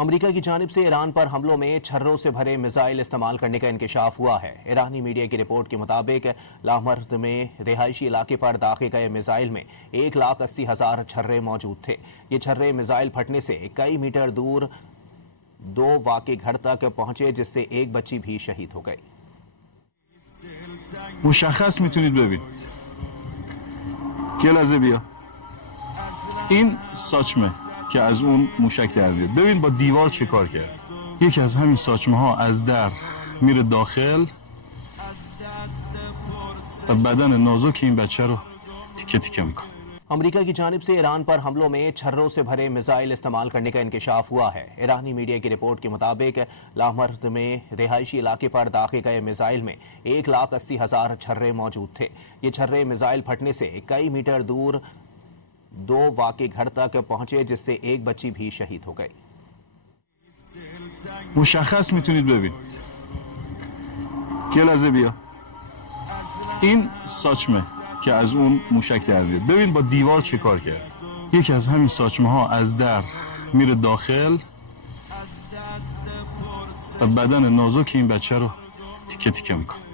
अमेरिका की जानिब से ईरान पर हमलों में छर्रों से भरे मिसाइल इस्तेमाल करने का इंकशाफ हुआ है। ईरानी मीडिया की रिपोर्ट के मुताबिक लामर्द में रिहायशी इलाके पर दागे गए मिसाइल में 1,80,000 छर्रे मौजूद थे। ये छर्रे मिसाइल फटने से कई मीटर दूर 2 वाक़ई घर तक पहुंचे, जिससे एक बच्ची भी शहीद हो गई। مشخص میتونید ببینید. یه لحظه بیا. این ساچمه که از اون موشک در میاد. ببین با دیوار چه کار کرد. یکی از همین ساچمه ها از در میره داخل و بدن نازک این بچه رو تیکه تیکه میکنه. अमेरिका की जानिब से ईरान पर हमलों में छर्रों से भरे मिसाइल इस्तेमाल करने का इंकशाफ हुआ है। ईरानी मीडिया की रिपोर्ट के मुताबिक लामर्द में रिहायशी इलाके पर दागे गए मिसाइल में 1,80,000 छर्रे मौजूद थे। ये छर्रे मिसाइल फटने से कई मीटर दूर 2 वाक़ई घर तक पहुंचे, जिससे एक बच्ची भी शहीद हो गई। مشخص میتونید ببینید. یه لحظه بیا. این ساچمه که از اون موشک در میاد. ببین با دیوار چه کار کرد. یکی از همین ساچمه ها از در میره داخل و بدن نازک این بچه رو تیکه تیکه میکنه.